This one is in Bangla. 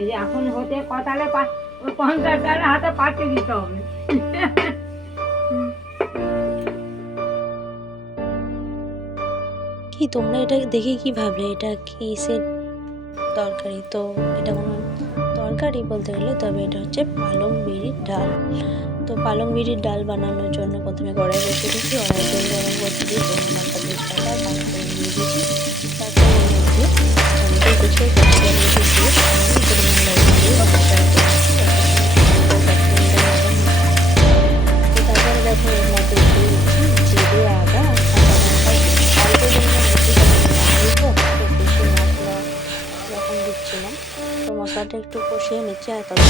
এই যে এখন হতে কথালে ওই কন্ট্রাক্টরের হাতে পাঠিয়ে দিতে হবে। কি তোমরা এটা দেখে কি ভাবলে এটা কিসের তরকারি? তো এটা কোনো তরকারি বলতে গেলে, তবে এটা হচ্ছে পালং বিড়ির ডাল। তো পালং বিড়ির ডাল বানানোর জন্য প্রথমে কড়াই বসিয়ে দিয়েছি, কড়াই তেল গরম করতে দিয়ে ধনে লঙ্কা তেজপাতা পাঁচফোড়ন দিয়ে দিয়েছি। তারপর ওর মধ্যে টমেটো কুচি কচি আলুটি দিয়ে সামান্য পরিমাণ লবণ দিয়ে নাড়াচাড়া করছি তো তারপরে দেখো এর মধ্যে দিয়ে দিচ্ছি জিরে আদা আর কাঁচা লঙ্কা অল্প পরিমাণে বেশি মশলা যখন দিচ্ছিলাম তো মশলাটা একটু কষিয়ে নিচ্ছে আর তখন